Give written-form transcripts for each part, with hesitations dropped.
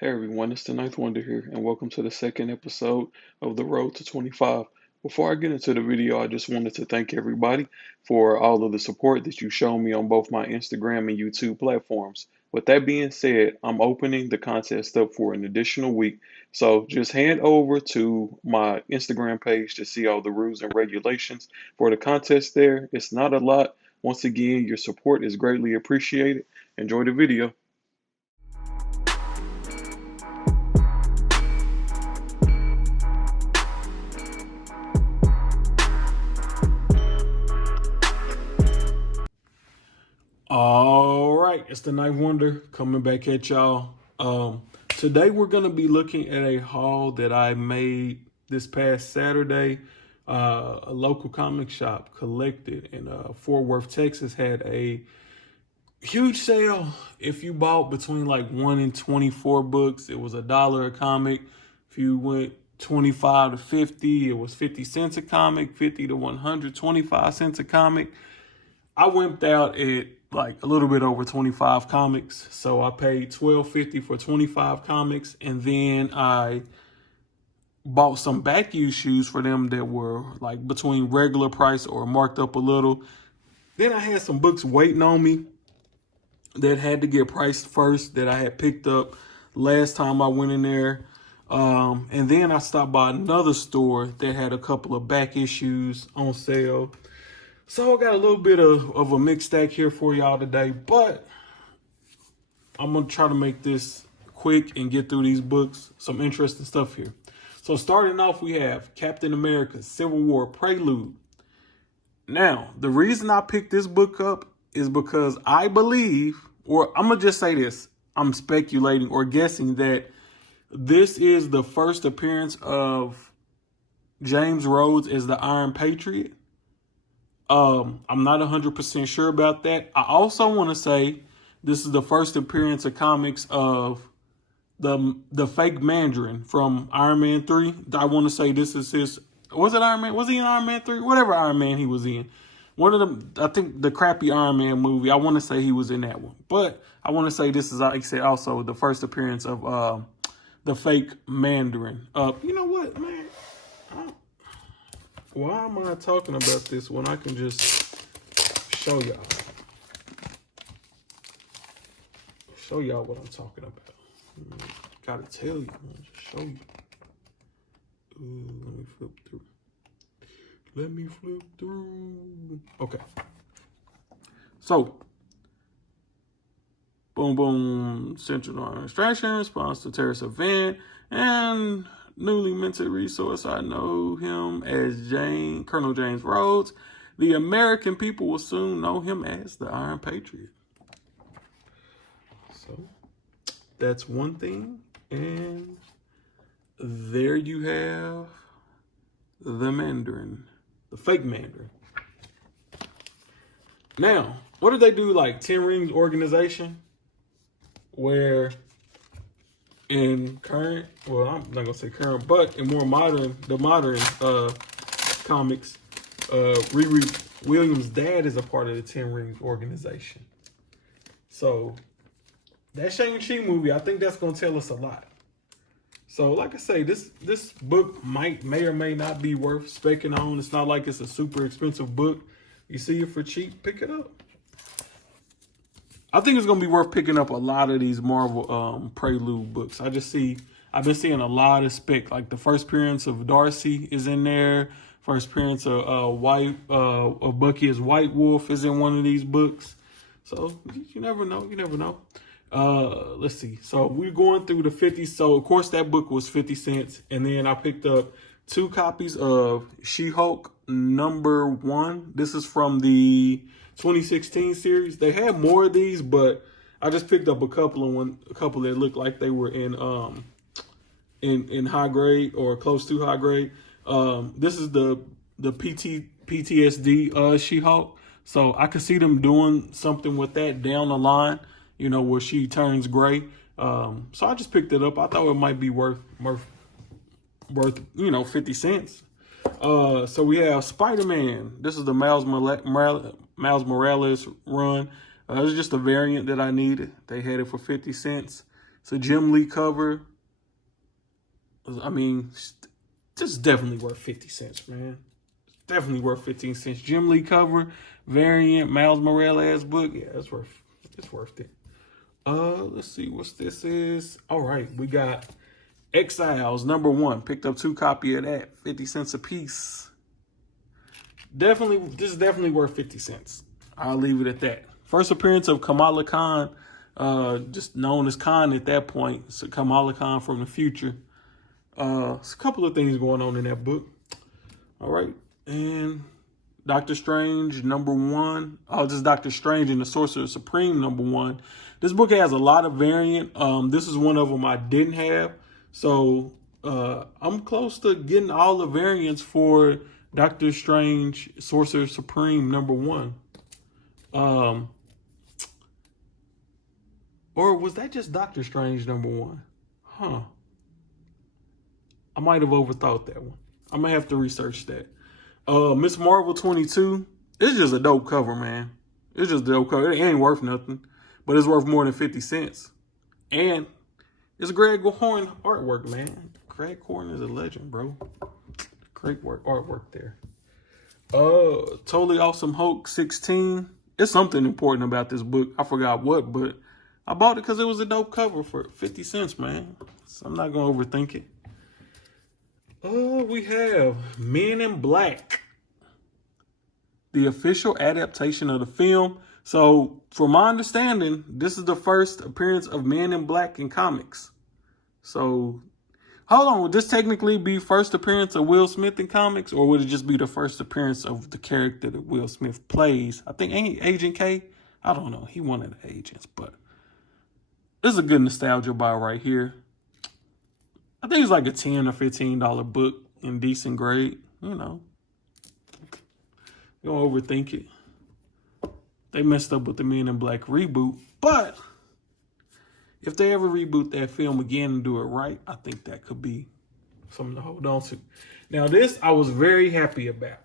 Hey everyone, it's the Ninth Wonder here, and welcome to the second episode of The Road to 25. Before I get into the video, I just wanted to thank everybody for all of the support that you've shown me on both my Instagram and YouTube platforms. With that being said, I'm opening the contest up for an additional week, so just head over to my Instagram page to see all the rules and regulations for the contest there. It's not a lot. Once again, your support is greatly appreciated. Enjoy the video. All right, it's the Ninth Wonder coming back at y'all. Today we're gonna be looking at a haul that I made this past Saturday. A local comic shop, Collected in Fort Worth, Texas, had a huge sale. If you bought between like 1 and 24 books, it was $1 a comic. If you went 25 to 50, it was 50 cents a comic. 50 to 100, 25 cents a comic. I wimped out at like a little bit over 25 comics. So I paid $12.50 for 25 comics. And then I bought some back issues for them that were like between regular price or marked up a little. Then I had some books waiting on me that had to get priced first that I had picked up last time I went in there. And then I stopped by another store that had a couple of back issues on sale. So I got a little bit of a mixed stack here for y'all today, but I'm going to try to make this quick and get through these books. Some interesting stuff here. So starting off, we have Captain America Civil War Prelude. Now, the reason I picked this book up is because I believe, or I'm going to just say this, I'm speculating or guessing that this is the first appearance of James Rhodes as the Iron Patriot. I'm not 100% sure about that. I also want to say this is the first appearance of comics of the fake Mandarin from Iron Man 3. I want to say this is his. Was it Iron Man? Was he in Iron Man 3? Whatever Iron Man he was in. One of them, I think the crappy Iron Man movie. I want to say he was in that one. But I want to say this is, like I said, also the first appearance of the fake Mandarin. You know what, man? Why am I talking about this when I can just show y'all? Show y'all what I'm talking about. Gotta tell you, man. Just show you. Ooh, let me flip through. Let me flip through. Okay. So, boom, boom. Central Administration response to terrorist event and newly minted resource. I know him as Colonel James Rhodes. The American people will soon know him as the Iron Patriot. So that's one thing. And there you have the Mandarin, the fake Mandarin. Now, what did they do like 10 Rings organization? Where in current, well, I'm not gonna say current, but in more modern, the modern comics, Riri Williams' dad is a part of the 10 Rings organization. So that Shang-Chi movie, I think that's gonna tell us a lot. So, like I say, this book may or may not be worth specking on. It's not like it's a super expensive book. You see it for cheap, pick it up. I think it's going to be worth picking up a lot of these Marvel Prelude books. I've been seeing a lot of spec. Like the first appearance of Darcy is in there. First appearance of Bucky as White Wolf is in one of these books. So you never know. You never know. Let's see. So we're going through the 50s. So of course that book was 50 cents. And then I picked up 2 copies of She-Hulk number 1. This is from the 2016 series. They had more of these, but I just picked up a couple that looked like they were in high grade or close to high grade. This is the PTSD She-Hulk. So I could see them doing something with that down the line, you know, where she turns gray. So I just picked it up. I thought it might be worth 50 cents. So we have Spider-Man. This is the Miles Morales run. It was just a variant that I needed. They had it for 50 cents. It's a Jim Lee cover. I mean, this is definitely worth 50 cents, man. Definitely worth 15 cents. Jim Lee cover, variant, Miles Morales book. Yeah, it's worth it. Let's see what this is. All right, we got Exiles number 1. Picked up 2 copies of that, 50 cents a piece. This is definitely worth 50 cents. I'll leave it at that. First appearance of Kamala Khan, just known as Khan at that point. So Kamala Khan from the future. There's a couple of things going on in that book. All right, and Doctor Strange number 1. Oh, this is Doctor Strange and the Sorcerer Supreme number 1. This book has a lot of variant. This is one of them I didn't have. So I'm close to getting all the variants for Doctor Strange Sorcerer Supreme number 1. Or was that just Doctor Strange number 1? Huh. I might have overthought that one. I'm going to have to research that. Miss Marvel 22. It's just a dope cover, man. It's just a dope cover. It ain't worth nothing, but it's worth more than 50 cents. And it's Greg Horn artwork, man. Greg Horn is a legend, bro. Great artwork there. Totally Awesome Hulk 16. It's something important about this book. I forgot what, but I bought it because it was a dope cover for 50 cents, man. So I'm not going to overthink it. We have Men in Black, the official adaptation of the film. So, from my understanding, this is the first appearance of Men in Black in comics. So, hold on, would this technically be first appearance of Will Smith in comics, or would it just be the first appearance of the character that Will Smith plays? I think, ain't Agent K? I don't know. He one of the agents, but this is a good nostalgia buy right here. I think it's like a $10 or $15 book in decent grade. You know, you don't overthink it. They messed up with the Men in Black reboot, but if they ever reboot that film again and do it right, I think that could be something to hold on to. Now, this I was very happy about.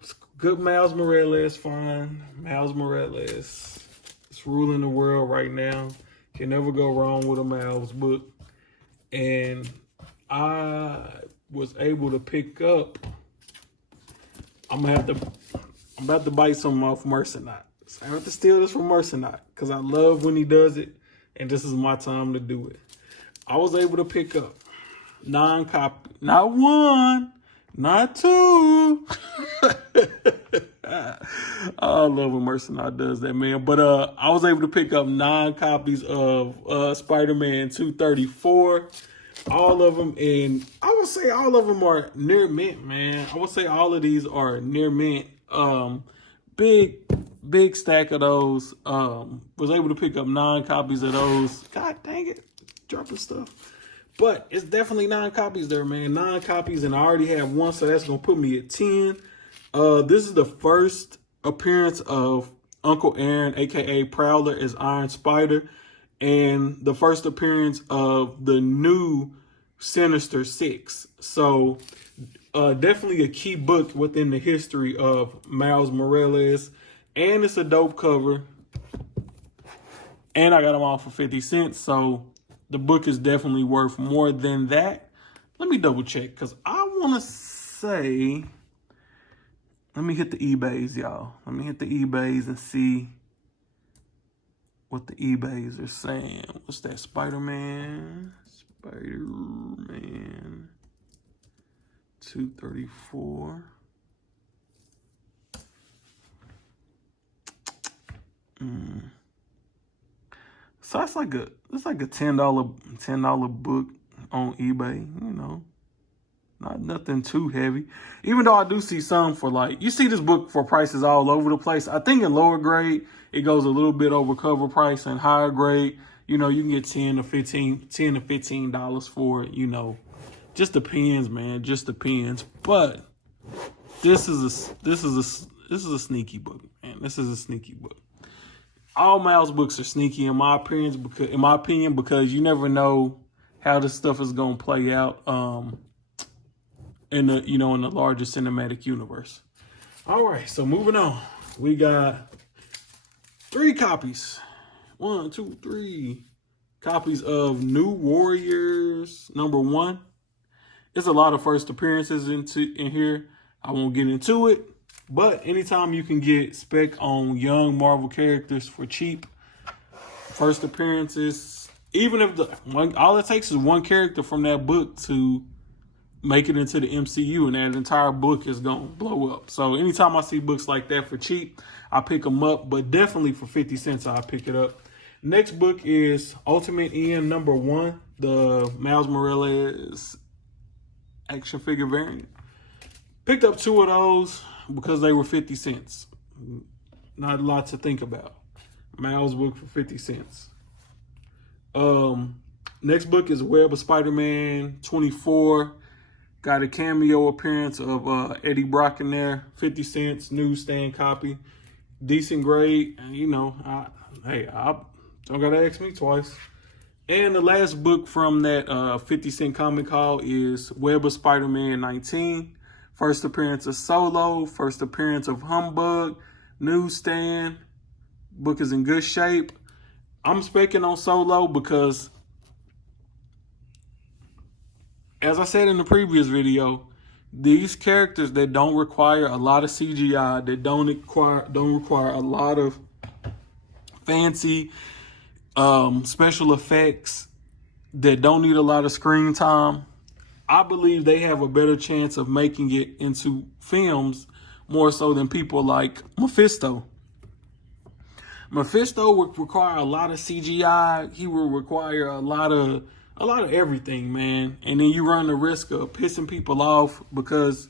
It's good Miles Morales, fine. Miles Morales is ruling the world right now. Can never go wrong with a Miles book. And I was able to pick up, I'm about to bite something off Mercenot. So I have to steal this from Mercenot because I love when he does it, and this is my time to do it. I was able to pick up 9 copies, not 1, not 2. I love when Mercenot does that, man. But I was able to pick up 9 copies of Spider-Man 234. All of them, and I would say all of them are near mint, man. I would say all of these are near mint. Big stack of those. Was able to pick up 9 copies of those. God dang it, dropping stuff. But it's definitely 9 copies there, man. 9 copies, and I already have 1, so that's gonna put me at 10. This is the first appearance of Uncle Aaron, aka Prowler, as Iron Spider, and the first appearance of the new Sinister Six. So definitely a key book within the history of Miles Morales, and it's a dope cover. And I got them all for 50 cents, so the book is definitely worth more than that. Let me double check, because I want to say, let me hit the eBays, y'all. Let me hit the eBays and see what the eBays are saying. What's that? Spider-Man 234. So it's like a $10 book on eBay, you know. Not nothing too heavy. Even though I do see some for, like, you see this book for prices all over the place. I think in lower grade, it goes a little bit over cover price, and higher grade, you know, you can get $10 to $15 for it, you know. Just depends, man. Just depends. But this is a sneaky book, man. This is a sneaky book. All Miles books are sneaky in my opinion, because you never know how this stuff is gonna play out in the larger cinematic universe. All right, so moving on, we got 3 copies 1, 2, 3 copies of New Warriors #1. There's a lot of first appearances in here. I won't get into it, but anytime you can get spec on young Marvel characters for cheap, first appearances, even if all it takes is one character from that book to make it into the MCU, and that entire book is gonna blow up. So anytime I see books like that for cheap, I pick them up, but definitely for 50 cents, I'll pick it up. Next book is Ultimate End #1, the Miles Morales action figure variant. Picked up 2 of those because they were 50 cents. Not a lot to think about. Miles book for 50 cents. Next book is Web of Spider-Man 24. Got a cameo appearance of Eddie Brock in there. 50 cents, newsstand copy. Decent grade. And you know, I don't gotta ask me twice. And the last book from that 50 cent comic haul is Web of Spider-Man 19. First appearance of Solo. First appearance of Humbug. Newsstand. Book is in good shape. I'm specking on Solo because, as I said in the previous video, these characters that don't require a lot of CGI, that don't require a lot of fancy special effects, that don't need a lot of screen time, I believe they have a better chance of making it into films more so than people like Mephisto. Mephisto would require a lot of CGI. He will require a lot of everything, man. And then you run the risk of pissing people off because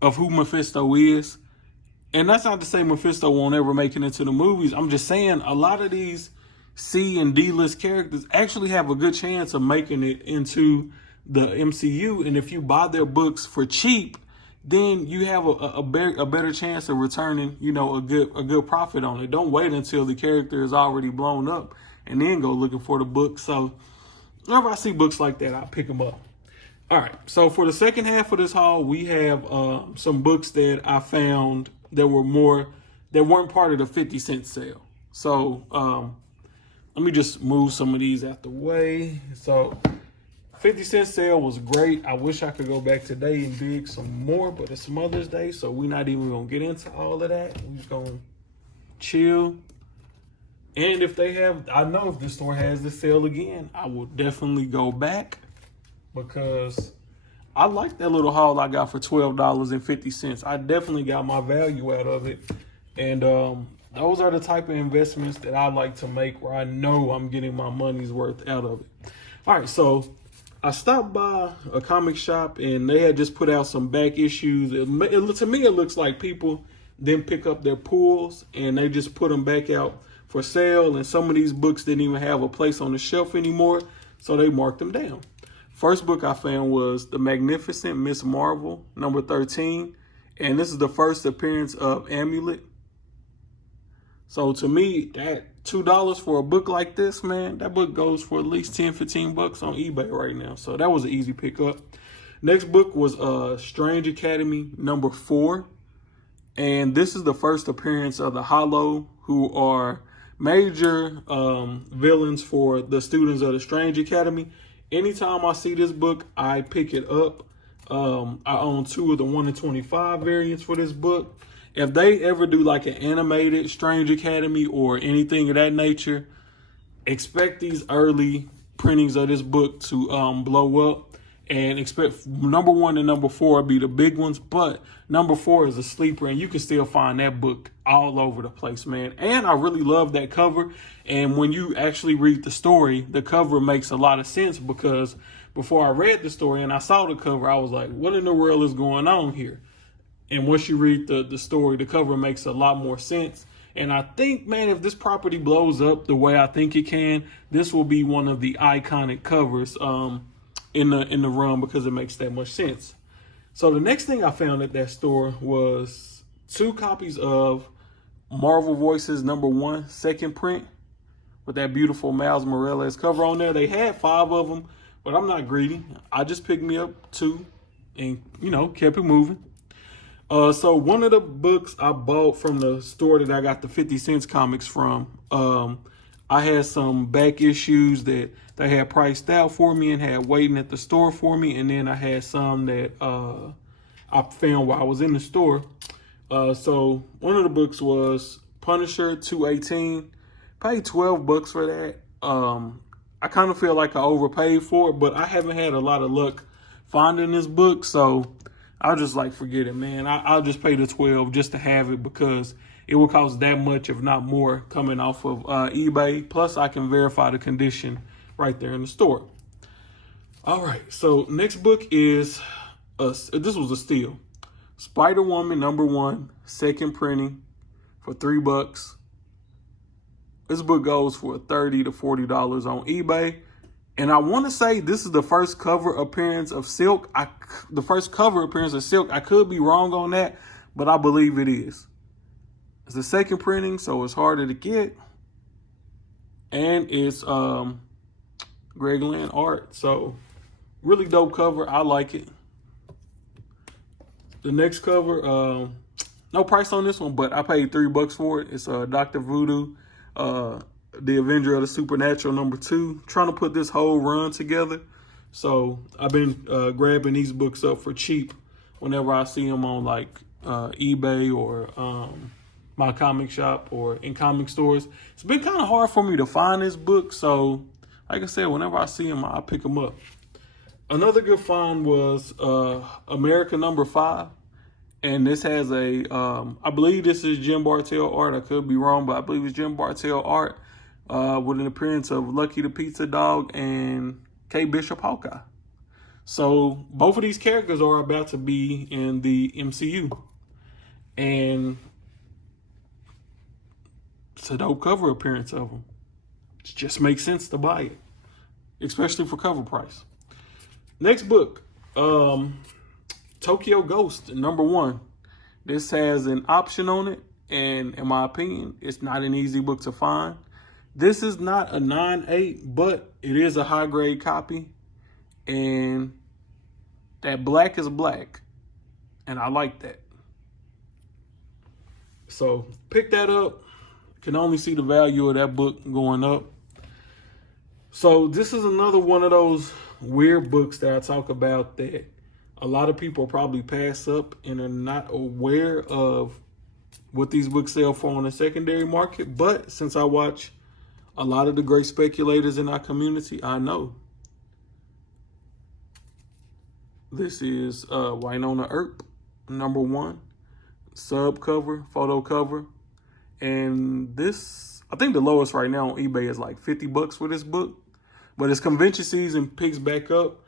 of who Mephisto is. And that's not to say Mephisto won't ever make it into the movies. I'm just saying a lot of these C and D-list characters actually have a good chance of making it into the MCU. And if you buy their books for cheap, then you have a better chance of returning, you know, a good profit on it. Don't wait until the character is already blown up and then go looking for the book. So whenever I see books like that, I pick them up. All right. So for the second half of this haul, we have some books that I found that weren't part of the 50 cent sale. So let me just move some of these out the way. So 50 cent sale was great. I wish I could go back today and dig some more, but it's Mother's Day, so we're not even gonna get into all of that. We're just gonna chill. And if they have, I know if the store has this sale again, I will definitely go back because I like that little haul I got for $12.50. I definitely got my value out of it. And those are the type of investments that I like to make where I know I'm getting my money's worth out of it. All right, so I stopped by a comic shop and they had just put out some back issues. To me, it looks like people didn't pick up their pulls and they just put them back out for sale. And some of these books didn't even have a place on the shelf anymore, so they marked them down. First book I found was The Magnificent Miss Marvel, #13. And this is the first appearance of Amulet. So to me, that $2 for a book like this, man, that book goes for at least 10, 15 bucks on eBay right now. So that was an easy pickup. Next book was Strange Academy #4. And this is the first appearance of the Hollow, who are major villains for the students of the Strange Academy. Anytime I see this book, I pick it up. I own 2 of the 1 in 25 variants for this book. If they ever do like an animated Strange Academy or anything of that nature, expect these early printings of this book to blow up, and expect #1 and #4 be the big ones. But #4 is a sleeper, and you can still find that book all over the place, man. And I really love that cover. And when you actually read the story, the cover makes a lot of sense, because before I read the story and I saw the cover, I was like, what in the world is going on here? And once you read the story, the cover makes a lot more sense. And I think, man, if this property blows up the way I think it can, this will be one of the iconic covers in the run, because it makes that much sense. So the next thing I found at that store was 2 copies of Marvel Voices #1 second print with that beautiful Miles Morales cover on there. They had 5 of them, but I'm not greedy. I just picked me up 2 and, you know, kept it moving. So one of the books I bought from the store that I got the 50 cents comics from, I had some back issues that they had priced out for me and had waiting at the store for me. And then I had some that I found while I was in the store. So one of the books was Punisher 218. Paid $12 for that. I kind of feel like I overpaid for it, but I haven't had a lot of luck finding this book, so I'll just like forget it, man. I'll just pay the 12 just to have it because it will cost that much, if not more, coming off of eBay. Plus, I can verify the condition right there in the store. All right, so next book is this was a steal. Spider-Woman #1, second printing for $3. This book goes for $30 to $40 on eBay. And I want to say this is the first cover appearance of Silk. I could be wrong on that, but I believe it is. It's the second printing, so it's harder to get. And it's Greg Land art. So really dope cover. I like it. The next cover, no price on this one, but I paid $3 for it. It's Dr. Voodoo, the Avenger of the Supernatural #2. Trying to put this whole run together. So I've been grabbing these books up for cheap whenever I see them on like eBay or my comic shop or in comic stores. It's been kind of hard for me to find this book. So like I said, whenever I see them, I pick them up. Another good find was America #5. And this has a, I believe this is Jim Bartell art. I could be wrong, but I believe it's Jim Bartell art with an appearance of Lucky the Pizza Dog and Kate Bishop Hawkeye. So both of these characters are about to be in the MCU. And it's a dope cover appearance of them. It just makes sense to buy it, especially for cover price. Next book, Tokyo Ghost #1. This has an option on it, and in my opinion, it's not an easy book to find. This is not a 9.8, but it is a high grade copy, and that black is black, and I like that. So pick that up. Can only see the value of that book going up. So this is another one of those weird books that I talk about that a lot of people probably pass up and are not aware of what these books sell for on the secondary market. But since I watch a lot of the great speculators in our community, I know. This is Winona Earp #1, sub cover, photo cover. And this, I think the lowest right now on eBay is like $50 for this book. But as convention season picks back up,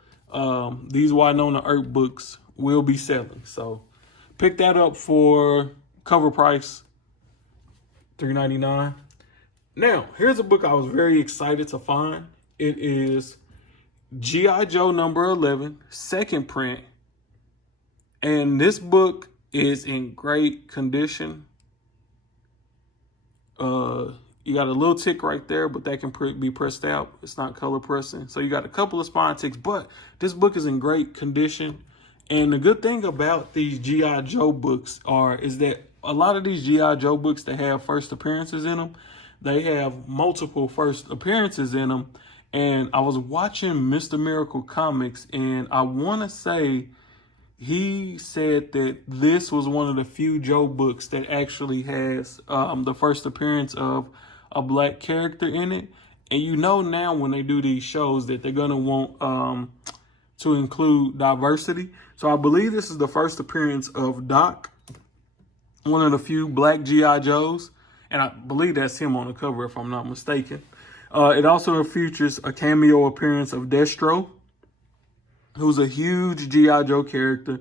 these Winona Earp books will be selling. So pick that up for cover price, $3.99. Now, here's a book I was very excited to find. It is G.I. Joe #11, second print. And this book is in great condition. You got a little tick right there, but that can be pressed out. It's not color pressing. So you got a couple of spine ticks, but this book is in great condition. And the good thing about these G.I. Joe books is that a lot of these G.I. Joe books that have first appearances in them, they have multiple first appearances in them. And I was watching Mr. Miracle Comics, and I want to say he said that this was one of the few Joe books that actually has the first appearance of a black character in it. And you know now when they do these shows that they're going to want to include diversity. So I believe this is the first appearance of Doc, one of the few black G.I. Joes. And I believe that's him on the cover, if I'm not mistaken. It also features a cameo appearance of Destro, who's a huge G.I. Joe character.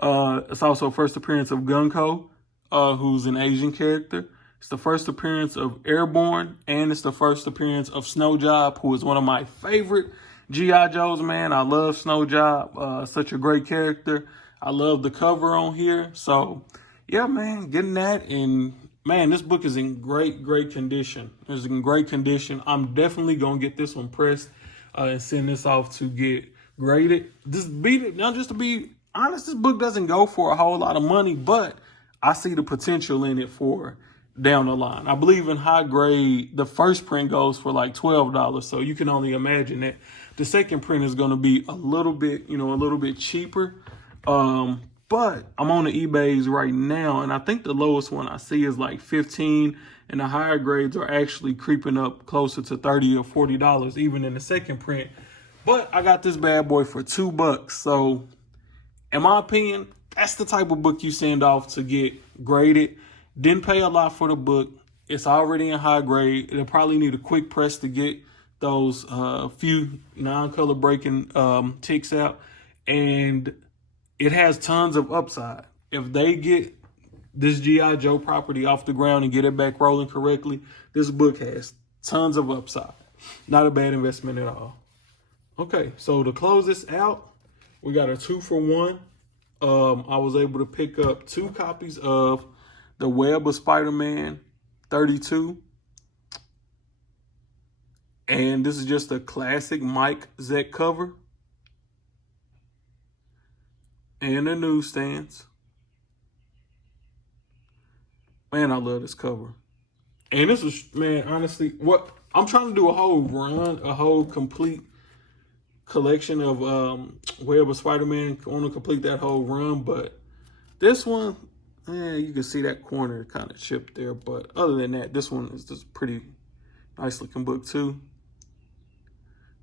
It's also first appearance of Gunko, who's an Asian character. It's the first appearance of Airborne, and it's the first appearance of Snow Job, who is one of my favorite G.I. Joes, man. I love Snow Job. Such a great character. I love the cover on here. So, yeah, man, getting that. And, man, this book is in great, great condition. It's in great condition. I'm definitely going to get this one pressed and send this off to get graded. Just beat it. Not just to be honest, this book doesn't go for a whole lot of money, but I see the potential in it for down the line. I believe in high grade, the first print goes for like $12. So you can only imagine that the second print is going to be a little bit, a little bit cheaper. But I'm on the eBays right now, and I think the lowest one I see is like 15, and the higher grades are actually creeping up closer to $30 or $40, even in the second print. But I got this bad boy for $2. So in my opinion, that's the type of book you send off to get graded. Didn't pay a lot for the book. It's already in high grade. It'll probably need a quick press to get those few non-color breaking ticks out. And it has tons of upside. If they get this G.I. Joe property off the ground and get it back rolling correctly, this book has tons of upside. Not a bad investment at all. Okay, so to close this out, we got a 2-for-1. I was able to pick up 2 copies of The Web of Spider-Man 32. And this is just a classic Mike Zeck cover. And the newsstands. Man, I love this cover. And this is, man, honestly, what I'm trying to do a whole run, a whole complete collection of Web of Spider-Man. I want to complete that whole run, but this one, you can see that corner kind of chipped there. But other than that, this one is just pretty nice looking book too.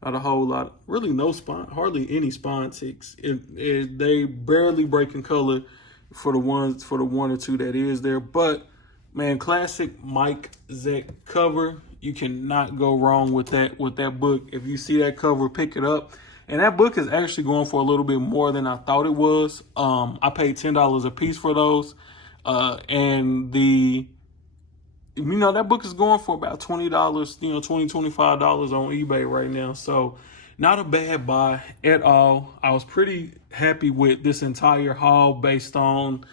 Not a whole lot, really no spine, hardly any spine ticks. They barely break in color for the 1 or 2 that is there. But man, classic Mike Zeck cover. You cannot go wrong with that book. If you see that cover, pick it up. And that book is actually going for a little bit more than I thought it was. I paid $10 a piece for those. And that book is going for about $20, $20, $25 on eBay right now. So not a bad buy at all. I was pretty happy with this entire haul based on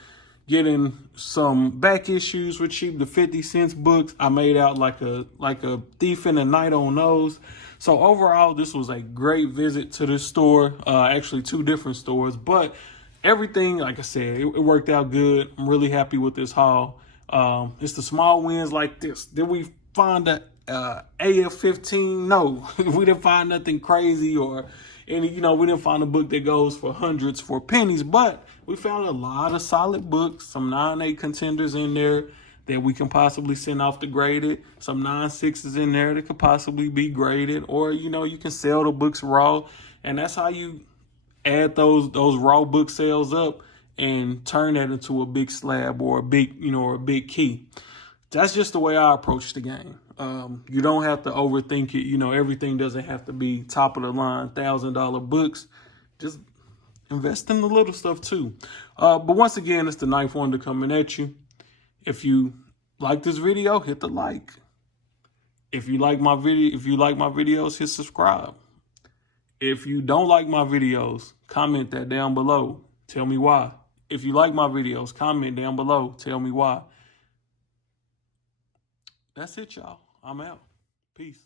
getting some back issues with cheap to 50 cents books. I made out like a thief in the night on those. So overall, this was a great visit to this store. Actually 2 different stores, but everything, like I said, it worked out good. I'm really happy with this haul. It's the small wins like this. Did we find a AF-15? No, we didn't find nothing crazy or any, we didn't find a book that goes for hundreds for pennies, but we found a lot of solid books, some 9.8 contenders in there that we can possibly send off to graded, some 9.6s in there that could possibly be graded, or, you can sell the books raw. And that's how you add those raw book sales up and turn that into a big slab or a big key. That's just the way I approach the game. You don't have to overthink it. Everything doesn't have to be top of the line, $1,000 books. Just invest in the little stuff too. But once again, it's the Ninth Wonder coming at you. If you like this video, hit the like. If you like my videos, hit subscribe. If you don't like my videos, comment that down below. Tell me why. If you like my videos, comment down below. Tell me why. That's it, y'all. I'm out. Peace.